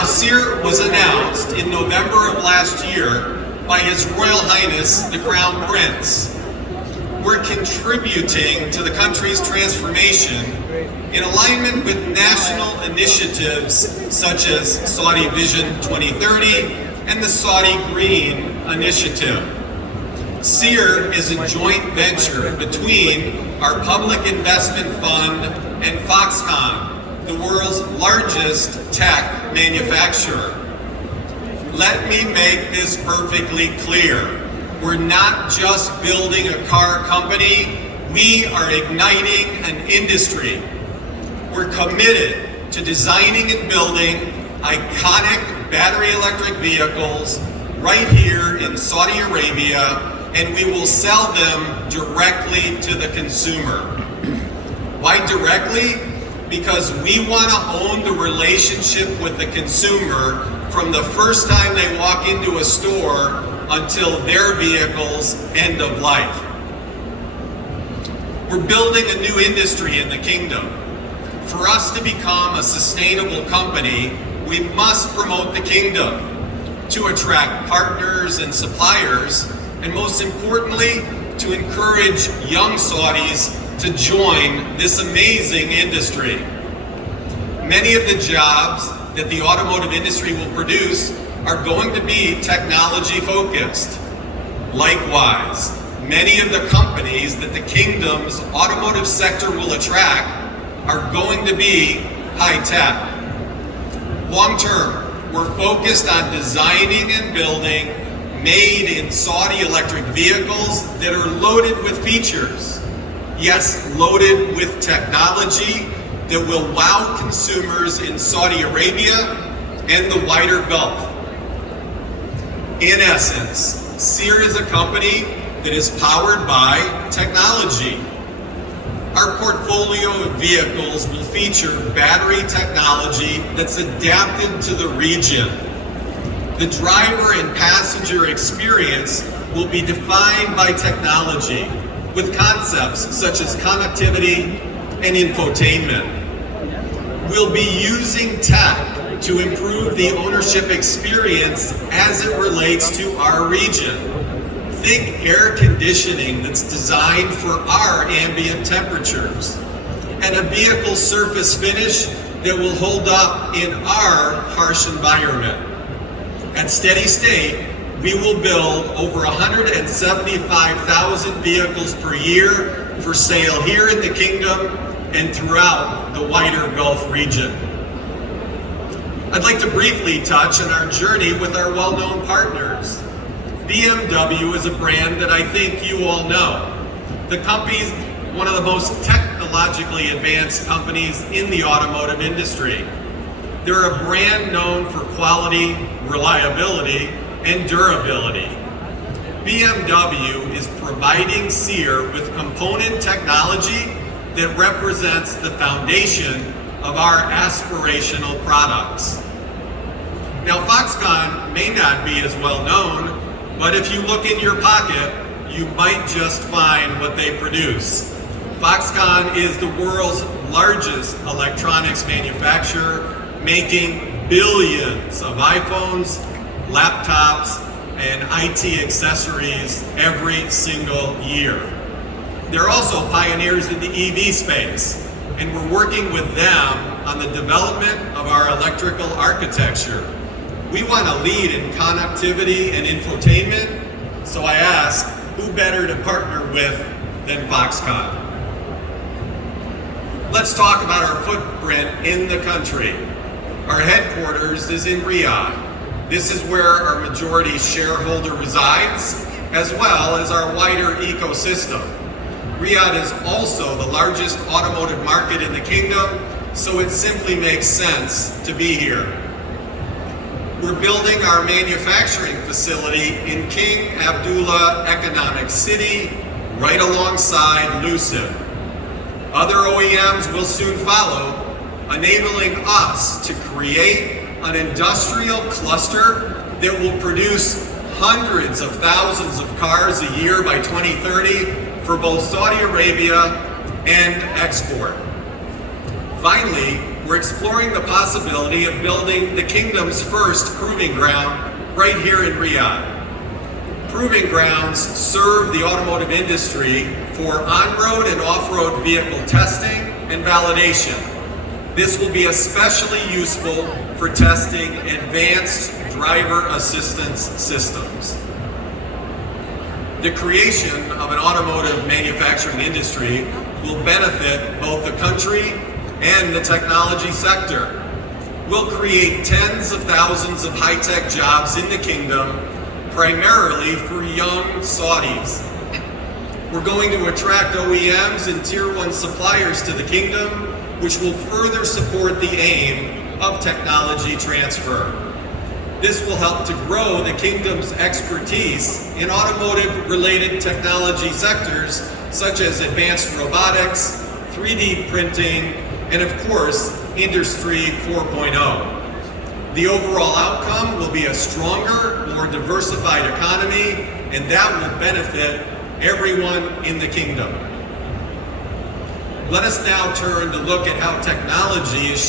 Now, Seer was announced in November of last year by His Royal Highness, the Crown Prince. We're contributing to the country's transformation in alignment with national initiatives such as Saudi Vision 2030 and the Saudi Green Initiative. Seer is a joint venture between our Public Investment Fund and Foxconn, the world's largest tech manufacturer. Let me make this perfectly clear. We're not just building a car company, we are igniting an industry. We're committed to designing and building iconic battery electric vehicles right here in Saudi Arabia, and we will sell them directly to the consumer. Why directly? Because we want to own the relationship with the consumer from the first time they walk into a store until their vehicle's end of life. We're building a new industry in the kingdom. For us to become a sustainable company, we must promote the kingdom to attract partners and suppliers, and most importantly, to encourage young Saudis to join this amazing industry. Many of the jobs that the automotive industry will produce are going to be technology focused. Likewise, many of the companies that the kingdom's automotive sector will attract are going to be high tech. Long term, we're focused on designing and building made in Saudi electric vehicles that are loaded with features. Yes, loaded with technology that will wow consumers in Saudi Arabia and the wider Gulf. In essence, Seer is a company that is powered by technology. Our portfolio of vehicles will feature battery technology that's adapted to the region. The driver and passenger experience will be defined by technology with concepts such as connectivity and infotainment. We'll be using tech to improve the ownership experience as it relates to our region. Think air conditioning that's designed for our ambient temperatures, and a vehicle surface finish that will hold up in our harsh environment. At steady state, we will build over 175,000 vehicles per year for sale here in the kingdom and throughout the wider Gulf region. I'd like to briefly touch on our journey with our well-known partners. BMW is a brand that I think you all know. The company's one of the most technologically advanced companies in the automotive industry. They're a brand known for quality, reliability, and durability. BMW is providing Seer with component technology that represents the foundation of our aspirational products. Now, Foxconn may not be as well known, but if you look in your pocket, you might just find what they produce. Foxconn is the world's largest electronics manufacturer, making billions of iPhones, laptops, and IT accessories every single year. They're also pioneers in the EV space, and we're working with them on the development of our electrical architecture. We want to lead in connectivity and infotainment, so I ask, who better to partner with than Foxconn? Let's talk about our footprint in the country. Our headquarters is in Riyadh. This is where our majority shareholder resides, as well as our wider ecosystem. Riyadh is also the largest automotive market in the kingdom, so it simply makes sense to be here. We're building our manufacturing facility in King Abdullah Economic City, right alongside Lucid. Other OEMs will soon follow, enabling us to create an industrial cluster that will produce hundreds of thousands of cars a year by 2030 for both Saudi Arabia and export. Finally, we're exploring the possibility of building the Kingdom's first proving ground right here in Riyadh. Proving grounds serve the automotive industry for on-road and off-road vehicle testing and validation. This will be especially useful for testing advanced driver assistance systems. The creation of an automotive manufacturing industry will benefit both the country and the technology sector. We'll create tens of thousands of high-tech jobs in the Kingdom, primarily for young Saudis. We're going to attract OEMs and Tier 1 suppliers to the Kingdom, which will further support the aim of technology transfer. This will help to grow the Kingdom's expertise in automotive-related technology sectors such as advanced robotics, 3D printing, and of course, Industry 4.0. The overall outcome will be a stronger, more diversified economy, and that will benefit everyone in the Kingdom. Let us now turn to look at how technology is